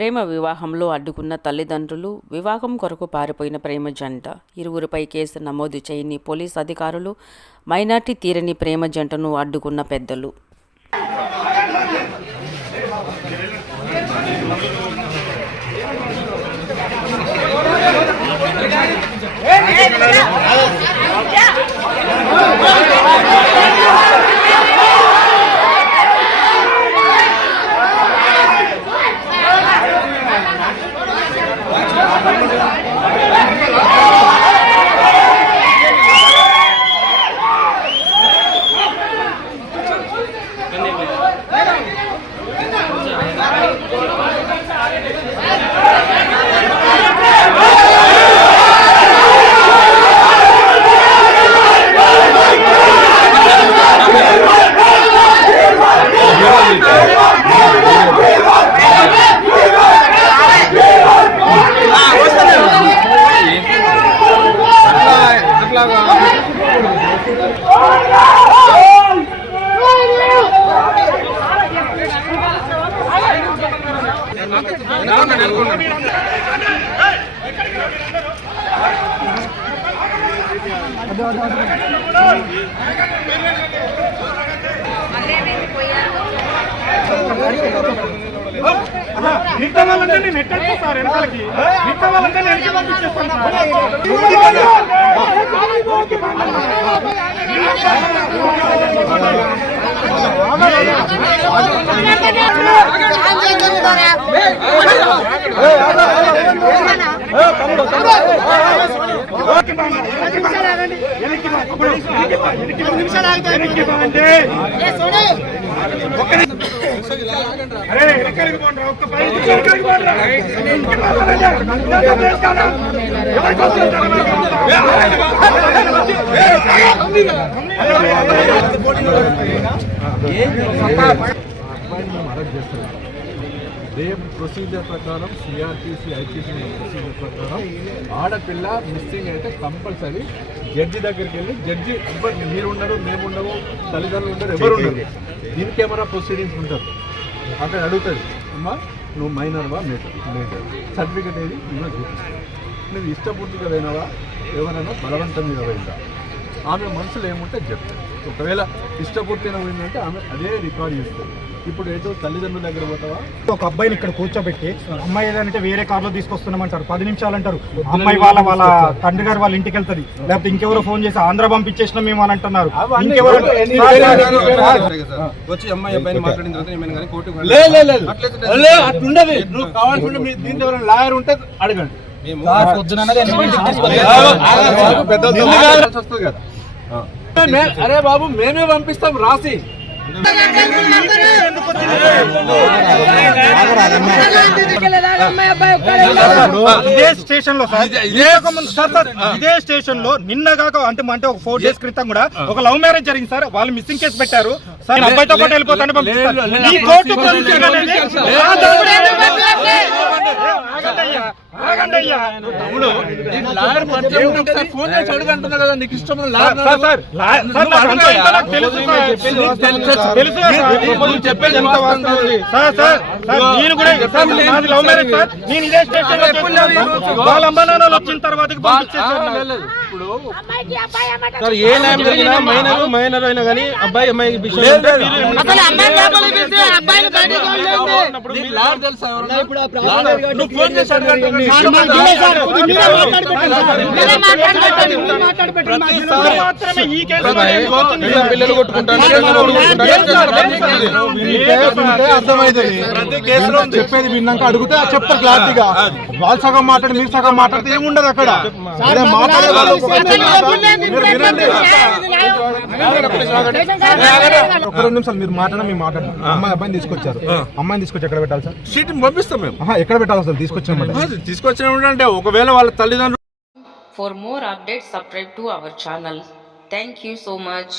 ప్రేమ వివాహంలో అడ్డుకున్న తల్లిదండ్రులు వివాహం కొరకు పారిపోయిన ప్రేమ జంట. ఇరువురిపై కేసు నమోదు చేయని పోలీస్ అధికారులు మైనార్టీ తీరని ప్రేమ జంటను అడ్డుకున్న పెద్దలు. మిగతా వాళ్ళంటే నేను ఎట్టేస్తాను వెనకాలకి మిగతా వాళ్ళంటే నేను వెనక్కి పంపించేస్తాను వెనక్కి బాగుంటే అరే వెనకాలకి పోండి ఒక్క పది నిమిషాలు పోండి. వెనక్కి పోండి. ఎవరు అరెస్ట్ చేస్తున్నాం రేపు ప్రొసీజర్ ప్రకారం సిఆర్టీసీ ఐటీసీ ప్రొసీజర్ ప్రకారం ఆడపిల్ల మిస్సింగ్ అయితే కంపల్సరీ జడ్జి దగ్గరికి వెళ్ళి జడ్జి ఎవ్వరు మీరు ఉండరు మేము ఉండవు తల్లిదండ్రులు ఉండరు ఎవరు ఉండరు. దీనికి ఏమైనా ప్రొసీడింగ్స్ ఉంటారు? అక్కడ అడుగుతుంది అమ్మా నువ్వు మైనర్వా మేటర్ మేటర్ సర్టిఫికెట్ ఏది? నువ్వు చూపిస్తావు. నువ్వు ఇష్టపూర్తిగా పోయినావా? ఎవరైనా బలవంతం మీద పోయిందా? ఆమె మనసులో ఏముంటే చెప్తాను ఒకవేళ ఇష్టపూర్తిగా పోయిందంటే ఆమె అదే రికార్డ్ చేస్తుంది. ఇప్పుడు ఏదో తల్లిదండ్రుల దగ్గర పోతావా? ఒక అబ్బాయిని ఇక్కడ కూర్చోబెట్టి అమ్మాయి ఏదంటే వేరే కార్లో తీసుకొస్తున్నామంటారు. పది నిమిషాలు అంటారు. అమ్మాయి వాళ్ళ వాళ్ళ తండ్రి గారు వాళ్ళ ఇంటికి వెళ్తది. లేకపోతే ఇంకెవరో ఫోన్ చేసి ఆంధ్ర పంపించేసినాం మేము అని అంటున్నారు. ఇంకెవరు వచ్చి అమ్మాయి అబ్బాయిని మాట్లాడిన తర్వాత లాయర్ ఉంటే అడగండి. అరే బాబు మేమే పంపిస్తాం రాసి. ఇదే స్టేషన్లో ఇదే స్టేషన్లో నిన్న కాక అంటే అంటే ఒక ఫోర్ డేస్ క్రితం కూడా ఒక లవ్ మ్యారేజ్ జరిగింది సార్ వాళ్ళు మిస్సింగ్ కేసు పెట్టారు సార్ అబ్బాయితో పాటు వెళ్ళిపోతాను ఫోన్ చేసి అడుగుంటున్నా కదా నీకు ఇష్టం తెలుసు. తెలుసు, చెప్పేది నేను కూడా లవ్ మ్యారేజ్ సార్. నేను ఇదే స్టేషన్. వాళ్ళ అమ్మ నాన్నలు వచ్చిన తర్వాత సార్ ఏ న్యాయం జరిగినా మైనర్ మైనర్ అయినా కానీ అబ్బాయి అమ్మాయి విషయం పిల్లలు కొట్టుకుంటారు సార్, సార్. చెప్పేది విన్నాక అడిగితే చెప్తారు క్లారిటీగా. వాళ్ళు సగం మాట్లాడి మీరు సగం మాట్లాడితే ఏముండదు అక్కడ. మాట్లాడే ఒక మంచి. మీరు సార్ రెండు నిమిషాలు మీరు మాట్లాడినా మీరు మాట్లాడండి. అమ్మాయి అబ్బాయిని తీసుకొచ్చారు. అమ్మాయిని తీసుకొచ్చి ఎక్కడ పెట్టాలి సార్? సీట్ పంపిస్తాం మేము. ఎక్కడ పెట్టాలి అసలు? తీసుకొచ్చామంటే తీసుకొచ్చిన అంటే ఒకవేళ వాళ్ళ తల్లిదండ్రులు For more updates, subscribe to our channel. Thank you so much.